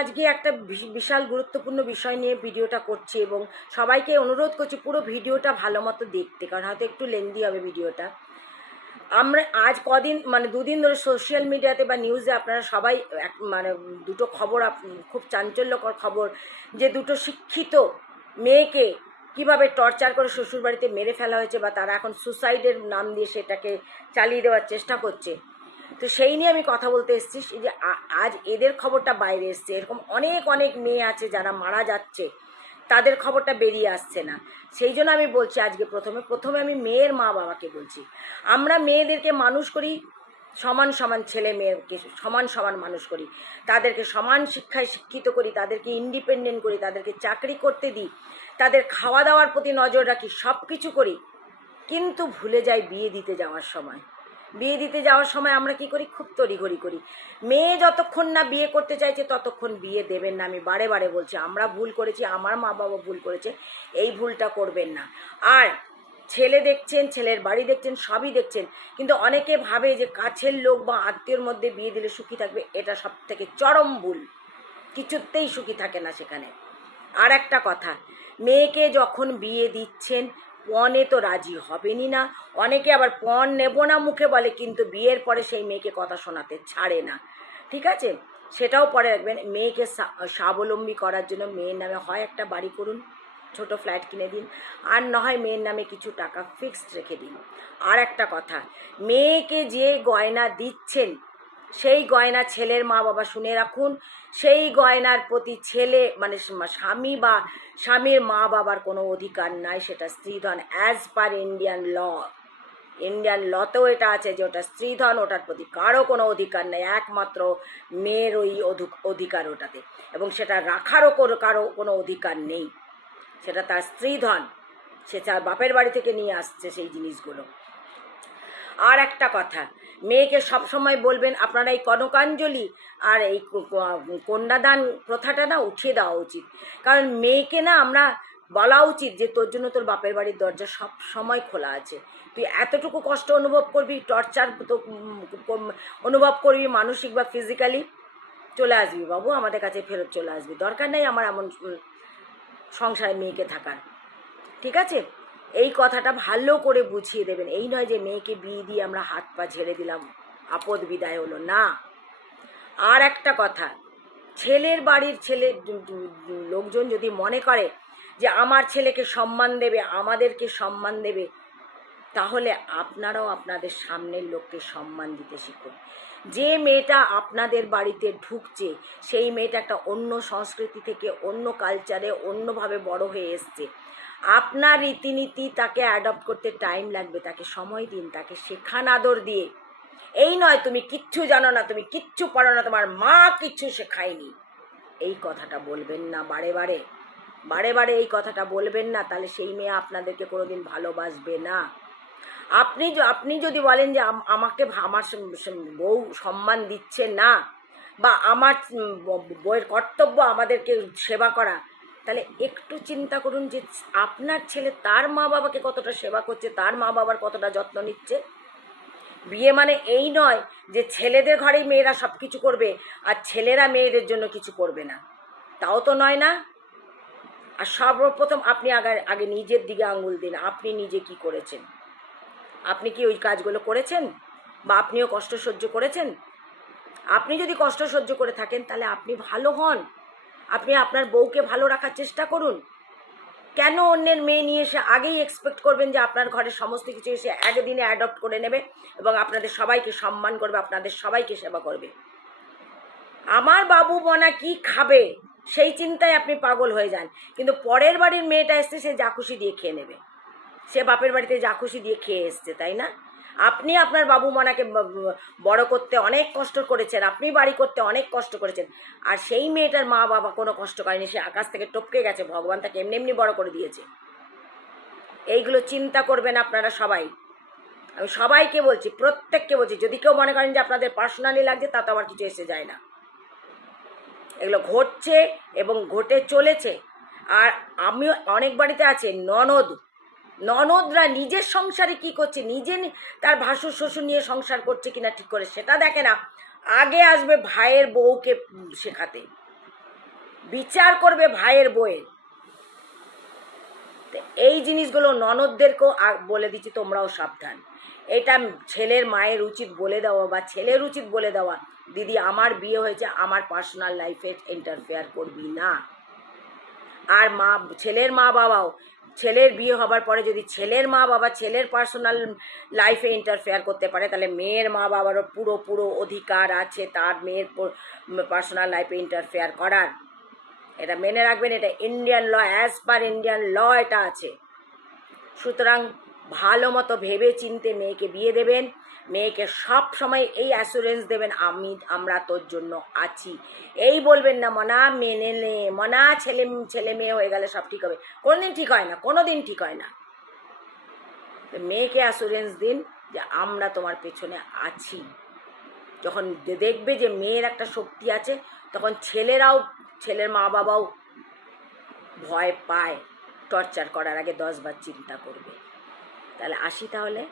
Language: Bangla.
আজকে একটা বিশাল গুরুত্বপূর্ণ বিষয় নিয়ে ভিডিওটা করছি এবং সবাইকে অনুরোধ করছি পুরো ভিডিওটা ভালো মতো দেখতে, কারণ হয়তো একটু লেন্দি হবে ভিডিওটা। আমরা আজ কদিন দুদিন ধরে সোশ্যাল মিডিয়াতে বা নিউজে আপনারা সবাই দুটো খবর খুব চাঞ্চল্যকর খবর, যে দুটো শিক্ষিত মেয়েকে কিভাবে টর্চার করে শ্বশুরবাড়িতে মেরে ফেলা হয়েছে, বা তারা এখন সুসাইডের নাম দিয়ে সেটাকে চালিয়ে দেওয়ার চেষ্টা করছে। তো সেই নিয়ে আমি কথা বলতে এসেছি যে আজ এদের খবরটা বাইরে এসছে। এরকম অনেক অনেক মেয়ে আছে যারা মারা যাচ্ছে, তাদের খবরটা বেরিয়ে আসছে না। সেই জন্য আমি বলছি আজকে প্রথমে আমি মেয়ের মা বাবাকে বলছি, আমরা মেয়েদেরকে মানুষ করি সমান সমান, ছেলে মেয়েকে সমান সমান মানুষ করি, তাদেরকে সমান শিক্ষায় শিক্ষিত করি, তাদেরকে ইন্ডিপেন্ডেন্ট করি, তাদেরকে চাকরি করতে দিই, তাদের খাওয়া দাওয়ার প্রতি নজর রাখি, সব কিছু করি। কিন্তু ভুলে যাই বিয়ে দিতে যাওয়ার সময় আমরা কি করি, খুব তড়িঘড়ি করি। মেয়ে যতক্ষণ না বিয়ে করতে চাইছে ততক্ষণ বিয়ে দেবেন না। আমি বারে বারে বলছি, আমরা ভুল করেছি, আমার মা বাবা ভুল করেছে, এই ভুলটা করবেন না। আর ছেলে দেখছেন, ছেলের বাড়ি দেখছেন, সবই দেখছেন, কিন্তু অনেকে ভাবে যে কাছের লোক বা আত্মীয়র মধ্যে বিয়ে দিলে সুখী থাকবে। এটা সব থেকে চরম ভুল, কিছুতেই সুখী থাকে না সেখানে। আর একটা কথা, মেয়েকে যখন বিয়ে দিচ্ছেন পণে তো রাজি হবেনই না। অনেকে আবার পণ নেব না মুখে বলে, কিন্তু বিয়ের পরে সেই মেয়েকে কথা শোনাতে ছাড়ে না। ঠিক আছে, সেটাও পরে রাখবেন। মেয়েকে স্বাবলম্বী করার জন্য মেয়ের নামে হয় একটা বাড়ি করুন, ছোট ফ্ল্যাট কিনে দিন, আর না হয় মেয়ের নামে কিছু টাকা ফিক্সড রেখে দিন। আর একটা কথা, মেয়েকে যে গয়না দিচ্ছেন সেই গয়না ছেলের মা বাবা শুনে রাখুন। সেই গয়নার প্রতি ছেলে স্বামী বা স্বামীর মা বাবার কোনো অধিকার নাই, সেটা স্ত্রীধন অ্যাজ পার ইন্ডিয়ান লতেও এটা আছে যে ওটা স্ত্রীধন, ওটার প্রতি কারো কোনো অধিকার নেই, একমাত্র মেয়ের ওই অধিকার ওটাতে, এবং সেটা রাখারও কারো কোনো অধিকার নেই। সেটা তার স্ত্রীধন, সে তার বাপের বাড়ি থেকে নিয়ে আসছে সেই জিনিসগুলো। আর একটা কথা, মেয়েকে সবসময় বলবেন আপনারা এই কনকাঞ্জলি আর এই কন্যাদান প্রথাটা না উঠিয়ে দেওয়া উচিত। কারণ মেয়েকে না আমরা বলা উচিত যে তোর জন্য তোর বাপের বাড়ির দরজা সব সময় খোলা আছে, তুই এতটুকু কষ্ট অনুভব করবি, টর্চার তো অনুভব করবি মানসিক বা ফিজিক্যালি, চলে আসবি বাবু, আমাদের কাছে ফেরত চলে আসবি, দরকার নেই আমার এমন সংসারে মেয়েকে থাকার। ঠিক আছে, এই কথাটা ভালো করে বুঝিয়ে দেবেন। এই নয় যে মেয়েকে বিয়ে দিয়ে আমরা হাত পা ঝেড়ে দিলাম, আপদ বিদায় হলো না। আর একটা কথা, ছেলের বাড়ির লোকজন যদি মনে করে যে আমার ছেলেকে সম্মান দেবে, আমাদেরকে সম্মান দেবে, তাহলে আপনারাও আপনাদের সামনের লোককে সম্মান দিতে শিখুন। যে মেয়েটা আপনাদের বাড়িতে ঢুকছে সেই মেয়েটা একটা অন্য সংস্কৃতি থেকে, অন্য কালচারে, অন্যভাবে বড় হয়ে এসছে। আপনার রীতিনীতি তাকে অ্যাডপ্ট করতে টাইম লাগবে, তাকে সময় দিন, তাকে শেখান আদর দিয়ে। এই নয় তুমি কিচ্ছু জানো না, তুমি কিচ্ছু পারো না, তোমার মা কিচ্ছু শেখায়নি, এই কথাটা বলবেন না। বারে বারে এই কথাটা বলবেন না, তাহলে সেই মেয়ে আপনাদেরকে কোনোদিন ভালোবাসবে না। আপনি যদি বলেন যে আমাকে আমার বউ সম্মান দিচ্ছে না, বা আমার বউয়ের কর্তব্য আমাদেরকে সেবা করা, তাহলে একটু চিন্তা করুন যে আপনার ছেলে তার মা বাবাকে কতটা সেবা করছে, তার মা বাবার কতটা যত্ন নিচ্ছে। বিয়ে মানে এই নয় যে ছেলেদের ঘরেই মেয়েরা সব কিছু করবে আর ছেলেরা মেয়েদের জন্য কিছু করবে না, তাও তো নয় না। আর সর্বপ্রথম আপনি আগে নিজের দিকে আঙুল দিন, আপনি নিজে কি করেছেন? আপনি কি ওই কাজগুলো করেছেন, বা আপনিও কষ্ট সহ্য করেছেন? আপনি যদি কষ্ট সহ্য করে থাকেন তাহলে আপনি ভালো হন, আপনি আপনার বউকে ভালো রাখার চেষ্টা করুন। কেন অন্যের মেয়ে নিয়ে এসে আগেই এক্সপেক্ট করবেন যে আপনার ঘরের সমস্ত কিছু এসে একদিনে অ্যাডপ্ট করে নেবে এবং আপনাদের সবাইকে সম্মান করবে, আপনাদের সবাইকে সেবা করবে? আমার বাবু মনা কি খাবে সেই চিন্তায় আপনি পাগল হয়ে যান, কিন্তু পরের বাড়ির মেয়েটা এসছে, সে যা খুশি দিয়ে খেয়ে নেবে, সে বাপের বাড়িতে যা খুশি দিয়ে খেয়ে এসছে, তাই না? আপনি আপনার বাবু মনাকে বড় করতে অনেক কষ্ট করেছেন, আপনি বাড়ি করতে অনেক কষ্ট করেছেন, আর সেই মেয়েটার মা বাবা কোনো কষ্ট করেনি, সে আকাশ থেকে টপকে গেছে, ভগবান তাকে এমনি এমনি বড় করে দিয়েছে। এইগুলো চিন্তা করবেন আপনারা সবাই। আমি সবাইকে বলছি, প্রত্যেককে বলছি, যদি কেউ মনে করেন যে আপনাদের পার্সোনালি লাগছে, তা তো আবার কিছু এসে যায় না। এগুলো ঘটছে এবং ঘটে চলেছে। আর আমিও অনেক বাড়িতে আছে ননদরা নিজের সংসারে কি করছে, নিজে তার ভাসুর শ্বশুর নিয়ে সংসার করছে কিনা ঠিক করে সেটা দেখে না, আগে আসবে ভাইয়ের বউকে শেখাতে। বিচার করবে ভাইয়ের বইয়ের। তো এই জিনিসগুলো ননদদেরকেও বলে দিচ্ছি, তোমরাও সাবধান। এটা ছেলের মায়ের উচিত বলে দেওয়া বা ছেলের উচিত বলে দেওয়া, দিদি আমার বিয়ে হয়েছে, আমার পার্সোনাল লাইফে ইন্টারফেয়ার করবি না। আর ছেলের মা বাবাও, ছেলের বিয়ে হবার পরে যদি ছেলের মা বাবা ছেলের পার্সোনাল লাইফে ইন্টারফেয়ার করতে পারে, তাহলে মেয়ের মা বাবারও পুরো অধিকার আছে তার মেয়ের পার্সোনাল লাইফে ইন্টারফেয়ার করার। এটা মেনে রাখবেন, এটা Indian law, as per Indian law এটা আছে। সুতরাং ভালো মতো ভেবে চিনতে মেয়েকে বিয়ে দেবেন। মেয়েকে সব সময় এই অ্যাসুরেন্স দেবেন, আমরা তোর জন্য আছি। এই বলবেন না মনা মেনে নে, মনা ছেলে মেয়ে হয়ে গেলে সব ঠিক হবে। কোনোদিন ঠিক হয় না, কোনোদিন ঠিক হয় না। মেয়েকে অ্যাসুরেন্স দিন যে আমরা তোমার পেছনে আছি। যখন দেখবে যে মেয়ের একটা শক্তি আছে, তখন ছেলের মা বাবাও ভয় পায়, টর্চার করার আগে 10 বার চিন্তা করবে। তাহলে আসি তাহলে।